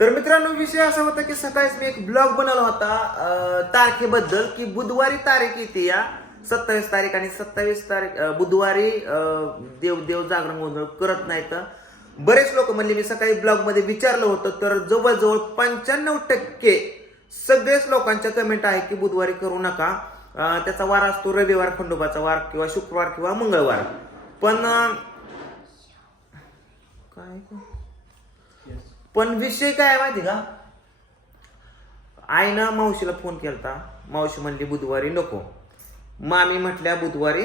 तर मित्रांनो विषय असा होता की सकाळीच मी एक ब्लॉग बनवला होता तारखेबद्दल की बुधवारी तारीख येते या. सत्तावीस तारीख आणि सत्तावीस तारीख बुधवारी देव देव जागरण गोंधळ करत नाही तर बरेच लोक म्हणजे मी सकाळी ब्लॉगमध्ये विचारलं होतं तर जवळजवळ पंच्याण्णव टक्के सगळेच लोकांच्या कमेंट आहे की बुधवारी करू नका. त्याचा वार असतो रविवार खंडोबाचा वार किंवा शुक्रवार किंवा मंगळवार. पण काय पण विषय काय आहे माहिती का? आईनं मावशीला फोन केलता. मावशी म्हणली बुधवारी नको. मामी म्हटल्या बुधवारी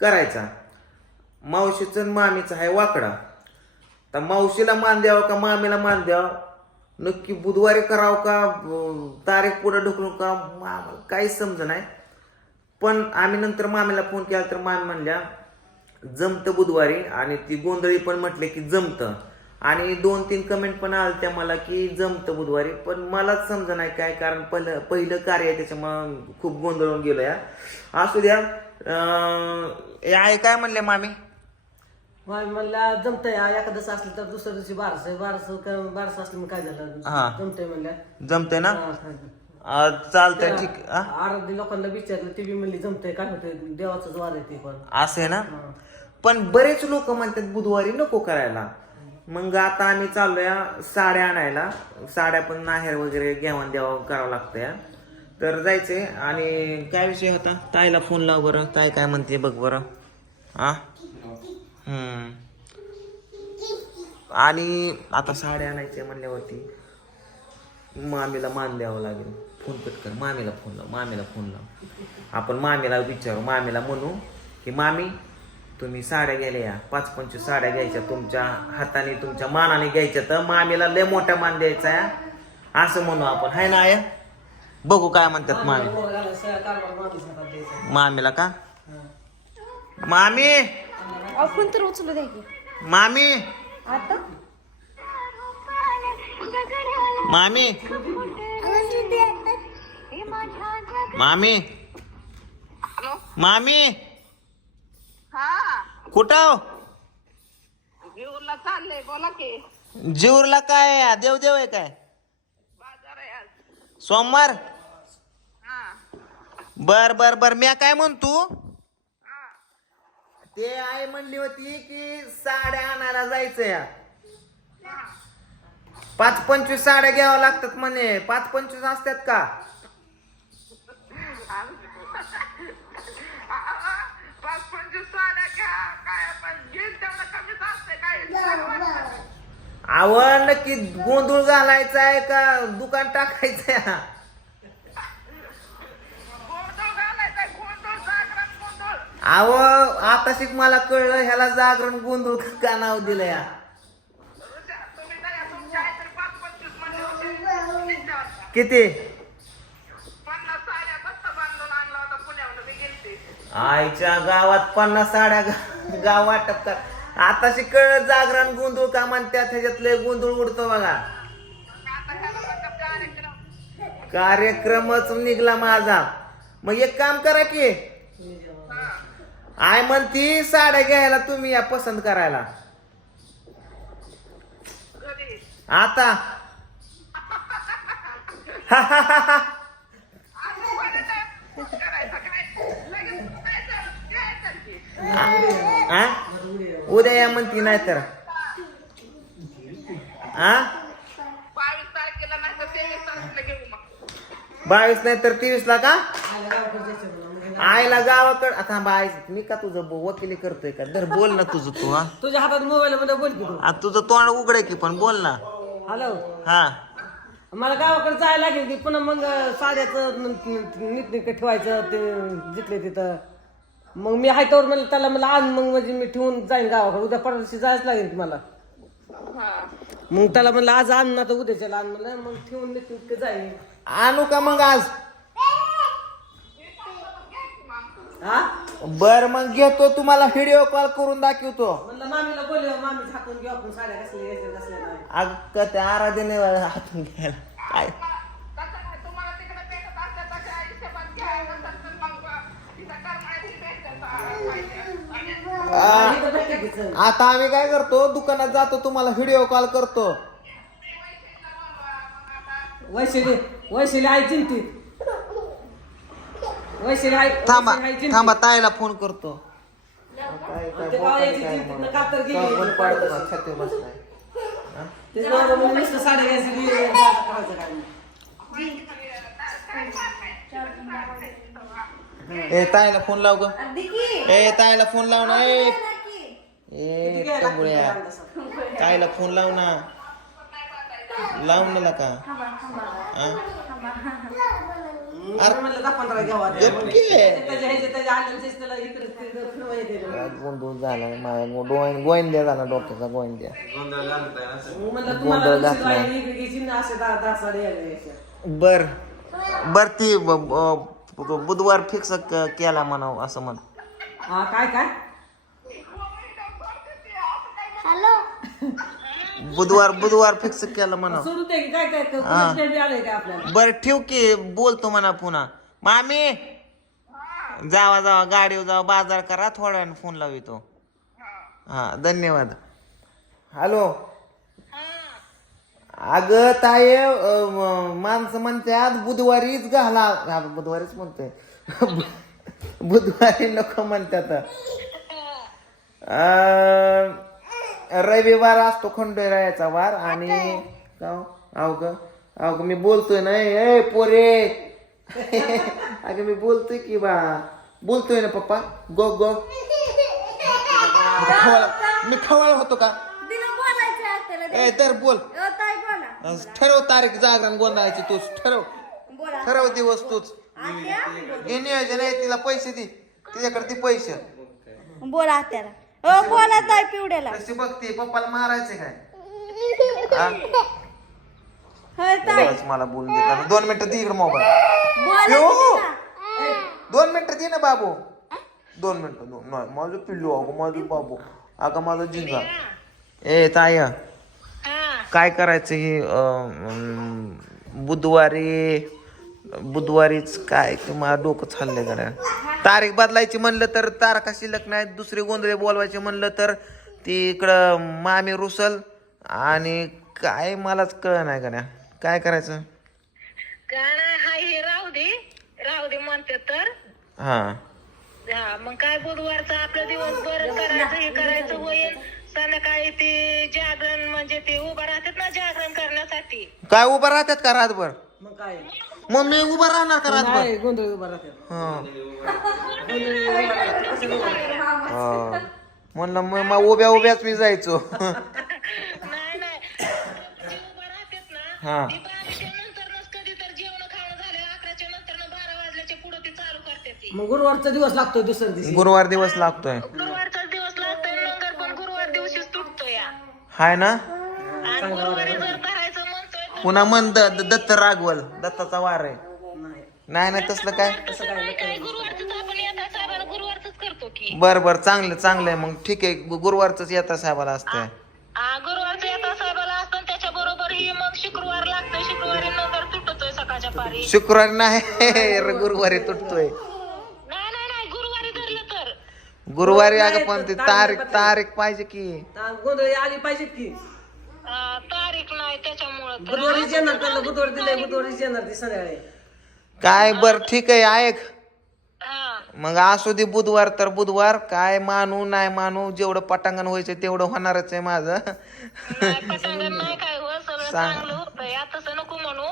करायचा. मावशीचं मामीचा मामीचं आहे वाकडा. तर मावशीला मान द्यावं का मामीला मान द्यावं? नक्की बुधवारी करावं का? तारीख पुढे ढकलू का? मामा काहीच समज नाही. पण आम्ही नंतर मामीला फोन केला तर मामी म्हणल्या जमतं बुधवारी. आणि ती गोंधळी पण म्हटले की जमतं. आणि दोन तीन कमेंट पण आल त्या मला की जमतं बुधवारी पण मलाच समज नाही काय कारण पहिलं पहिलं कार्य आहे त्याच्यामुळं खूप गोंधळून गेलो या असू द्या. आहे काय म्हणले मामी? मामी म्हणल्या जमतंय हा, एखादं असलं तर दुसऱ्या दिवशी बारस बारस बारस असलं मग काय झालं? हा. जमतंय म्हणल्या. जमतंय ना? हा, हा. चालतंय ठीक? आराध्य लोकांना विचारलं ती बी म्हणली जमतंय काय होतंय देवाचं द्वार आहे ते पण. असं आहे ना? पण बरेच लोक म्हणतात बुधवारी नको करायला. मग आता आम्ही चाललोय साड्या आणायला. साड्या पण नाहेर वगैरे घेवाण द्यावं करावं लागतंय. तर जायचंय. आणि काय विषय होता? ताईला फोन लाव बरं. ताई काय म्हणते बघ बरं. हा आणि आता साड्या आणायच्या म्हणल्यावरती मामीला मान द्यावं लागेल. फोन कट कर. मामीला फोन लाव. मामीला फोन लाव. आपण मामीला विचारू. मामीला म्हणू की मामी तुम्ही साड्या गेल्या या. पाच पंचवीस साड्या घ्यायच्या तुमच्या हाताने तुमच्या मानाने घ्यायच्या तर मामीला लय मोठा मान द्यायचा असं म्हणू आपण. हाय ना आया? बघू काय म्हणतात मामी. मामीला का? मामी! आपण तर उचलू द्या की. मामी! आता? मामी! मामी! मामी! कुठं हो? घेऊनला चाललंय बोला की. जीवरला काय आहे? देव देव आहे काय? बाजार आहे आज. सोमवार? हा. बर बर बर. मी काय म्हणतो? ते आई म्हणली होती की साड्या आणायला जायचं या. पाच पंचवीस साड्या घ्याव्या लागतात म्हणे. पाच पंचवीस असतात का? आवड नक्की गोंधळ घालायचा आहे का दुकान टाकायचं आहे गोंधळ घालायचा गोंधळ जागरण गोंधळ. आव आता शिक मला कळलं ह्याला जागरण गोंधळ का नाव दिलं या. किती? आईच्या गावात पन्नास साड्या गा- गाव वाटप कर आता कळलं जागरण गोंधळ का म्हणतात ह्याच्यातले गोंधळ उडतो बघा. कार्यक्रमच निघला माझा. मग एक काम करा की आय म्हणती साड्या घ्यायला तुम्ही या पसंत करायला. आता. उद्या या म्हणती नाही तर बावीस नाही तर तेवीस ला का? आईला गावाकडे आता बाई मी का तुझं वकिली करतोय का? धर बोल ना तुझं तू हा. तुझ्या हातात मोबाईल मध्ये बोल की तू. आता तुझं तोंड उघड की पण बोल ना. हॅलो हा. मला गावाकडे जायला लागेल की पुन्हा मग साड्याचं नीटनीट ठेवायचं ते जिथले तिथं. मग मी हायतावर म्हणलं त्याला मला आण मग म्हणजे मी ठेवून जाईन गावाकडे. उद्या परवाशी जायच लागेल की मला. मग त्याला म्हणलं आज आण ना तर उद्याच्याला आण म्हणलं मग ठेवून नीटनीट जाईन. आणू का मग आज? हा? बर मग घेतो तुम्हाला व्हिडिओ कॉल करून दाखवतो. म्हणलं मामीला बोलव मामी हातून घेऊ आपण साड्या कसल्या घ्यायच्या कसल्या नाही. अग का त्या आराधने हातून घ्यायला. काय? आता आम्ही काय करतो दुकानात जातो तुम्हाला व्हिडिओ कॉल करतो वैशिली वैशिली आई चिंतित वैशिली आई थांबा वैशिली आई चिंतित. थांबा ताईला फोन करतो काय काय ते बोलताय गावाची काय चिंतित म्हणून? का तर गेली. तो पण पाडतो ना, छातीवर बसलाय. हा? ते नवरा मुली नुसतं साड्या घ्यायची की करायचं काय नाही. ए ताईला फोन लाव ग ए ताईला फोन लाव ना ए ए टंगुळ्या ताईला फोन लाव ना? लाव ना का? गोंधळ माझ्या गोविंद गोविंद्या झाला डोक्याचा गोविंद्या गोंधळ यायच्या बर. बर ती बुधवार फिक्स केला म्हणाव असं म्हण. काय काय? बुधवार बुधवार फिक्स केलं म्हणाव सोडून दे की काय काय कुणाची पेंडी आलंय का आपल्याला? बर ठेव की बोलतो म्हणा पुन्हा. मामी! जावा जावा गाडीवर जावा बाजार करा थोड्या वेळाने फोन लावितो हा धन्यवाद. हॅलो. अगं ताय अं, म- माणसं म्हणतात बुधवारीच घाला. हा, बुधवारीच म्हणतोय. बुधवारी नको म्हणतात. अं, रविवार असतो खंडोरायाचा वार आणि अवघ अवघ मी बोलतोय ना ए पोरे. अगं मी बोलतोय की बा. बोलतोय ना पप्पा. गो गो. मी खवळ होतो का? त्याला ए तर बोल. ठरव तारीख जागरण गोंधळायची तूच ठरव. ठरव दिवस तूच. हे नियोजन आहे तिला पैसे दे. तिच्याकडे ती पैसे. बोला आत्याला. अ बोला ताई पिवड्याला? कशी बघते पप्पाला मारायचे काय? हा? होय ताई बस मला बोलून देता दोन मिनिटं दे इकडे मोबाईल. दोन मिनिटं दे ना बाबू. दोन मिनिटं दोन नाही माझं पिल्लू अगं माझं बाबू. अगं माझं जिंगा. ए ताय काय करायचं हे अं, बुधवारी बुधवारीच काय ते मला डोकं चाललंय जरा. तारीख बदलायची म्हणलं तर तारखा शिल्लक नाही दुसरे गोंधळे बोलवायचे म्हणलं तर ती इकडं मामी रुसल आणि काय मलाच कळ नाही का नाही? काय करायचं? गाणं हा हे राहू दे राहू दे म्हणते तर. हां. हा मग काय बुधवारचा आपला दिवस बरं करायचं हे करायचं होईल. संध्याकाळी ते जागरण म्हणजे ते उभं राहतात ना जागरण करण्यासाठी. काय उभं राहतात का रातभर? मग काय? मग मी उभं राहणार का रातभर? नाही गोंधळ उभा राहते. हा. हा. म्हणलं मग मग उभ्या उभ्याच मी जायचो. नाही नाही. ते उभं राहतात ना. हा. ती बाराच्या नंतरच कधी तर जेवण खाणं झालं अकराच्या नंतर बारा वाजल्याच्या पुढे ते चालू करते ती. मग गुरुवारचा दिवस लागतो दुसऱ्या दिवशी. गुरुवार दिवस लागतोय. गुरुवारचाच दिवस लागतोय पण गुरुवार दिवशीच तुटतो या. हाय ना आणि गुरुवारी जर करायचं म्हणतोय तर पुन्हा मन द- द- दत्त रागवल. दत्ताचा वार आहे. नाही नाही नाही तसलं काय? नाही काय गुरुवारच आपण येता साहेबाला गुरुवारच करतो की बर बर चांगलं चांगलं आहे. मग ठीक आहे. गु- गुरुवारच येता साहेबाला असतंय. हा गुरुवारचं येता साहेबाला असतं आणि त्याच्या बरोबर ही मग शुक्रवार लागतोय. शुक्रवारी नंतर तुटतोय सकाळच्या पारी. शुक्रवारी नाही र- गुरुवारी तुटतोय. नाही नाही नाही गुरुवारी धरलं तर. गुरुवारी अगं पण ते तारीख तारीख पाहिजे की. ता- गोंधळ आली पाहिजेत की. तारीख नाही त्याच्यामुळं तर बुधवारी येणार त्यांना बुधवारी दिले बुधवारी येणार ती संध्याकाळी काय बर ठीक आहे ऐक. हा. मग असू दे बुधवार तर बुधवार काय मानू नाही मानू जेवढं पटांगण व्हायचं तेवढं होणारच आहे माझं. नाही पटांगण नाही काय हो सगळं सांग. चांगलं होतंय. आता तसं नको म्हणू.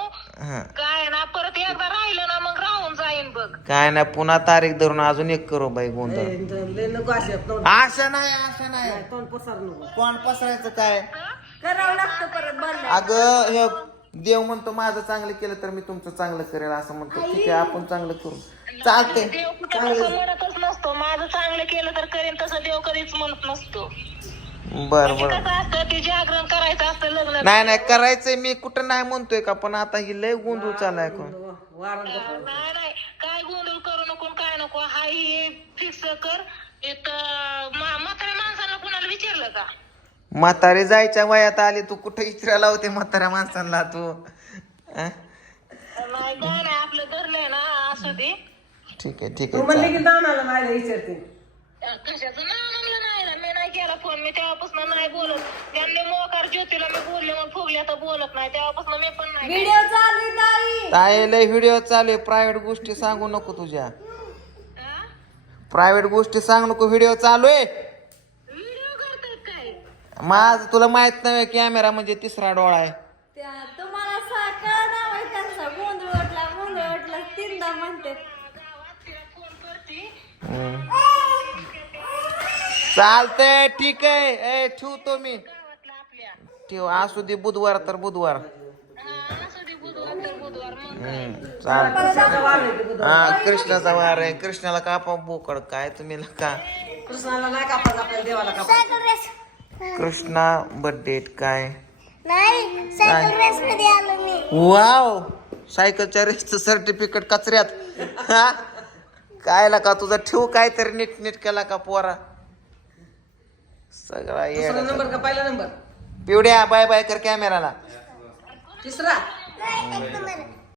काय ना परत एकदा राहिलं ना मग राहून जाईन बघ. काय नाही पुन्हा तारीख धरून अजून एक करू बाई गोंधळ. ए, लय नको असे तोंड नाही आशा नाही. तोंड पसार नको. कोण पसरायचं काय? करावं लागतं परत बदला अगं हे देव म्हणतो माझं चांगलं केलं तर मी तुमचं चांगलं करेल असं म्हणतो. ठीक आहे आपण चांगलं करू. चालते देव कुठं तसं म्हणतच नसतो. माझं चांगलं केलं तर करेन तसं देव कधीच म्हणत नसतो. बर ते बर. कसं असतं ते जागरण करायचं असतं लग्न नाही नाही करायचंय मी कुठं नाही म्हणतोय का पण आता ही लय गोंधळ चालाय कोण? वारण नाही नाही. काय गोंधळ करू नको काय नको हा ही फिक्स कर. इथं मा- म्हाताऱ्या माणसाला कुणाला विचारलं का? म्हातारी जायच्या वयात आली तू कुठं इचरायला होते म्हाताऱ्या माणसांना तू? अं? नाही काय नाही आपलं धरलंय ना असू दे ठीक आहे ठीक तू आहे म्हणले की दानाला जायला विचारते. कशाचं नाव म्हणलं नाही ना मी नाही केलं फोन मी तेव्हापासून नाही बोलत. त्यांनी मोकार ज्योतीला मी बोलले मग फुगल्या तर बोलत नाही तेव्हापासून मी पण नाही व्हिडिओ चालू आहे ताई. ताई लय व्हिडिओ चालू आहे प्रायव्हेट गोष्टी सांगू नको तुझ्या. हा? प्रायव्हेट गोष्टी सांगू नको व्हिडिओ चालू आहे. माझ तुला माहीत नाही कॅमेरा म्हणजे तिसरा डोळा आहे. त्या तुम्हाला त्यांचा. गोंधळ गोंधळ तीनदा म्हणते. चालतंय ठीक आहे. ए ठेवतो मी. ठेव असू दे बुधवार तर बुधवार. हम्म, चालतंय हा कृष्णाचा वार आहे. कृष्णाला कापा बोकड. काय तुम्ही का कृष्णाला नाही कापायचं देवाला कापा सायकल रेस कृष्णा बर्थडे काय? नाही सायकल रेस मध्ये आलो मी. वाव! सायकलच्या रेसचं सर्टिफिकेट कचऱ्यात. हा? काय का तुझा ठेवू काय तरी नीट नीट केला का पोरा? सगळा दुसरा येडा नंबर का पहिला नंबर पिवड्या बाय बाय कर कॅमेराला तिसरा? नाही एक नंबर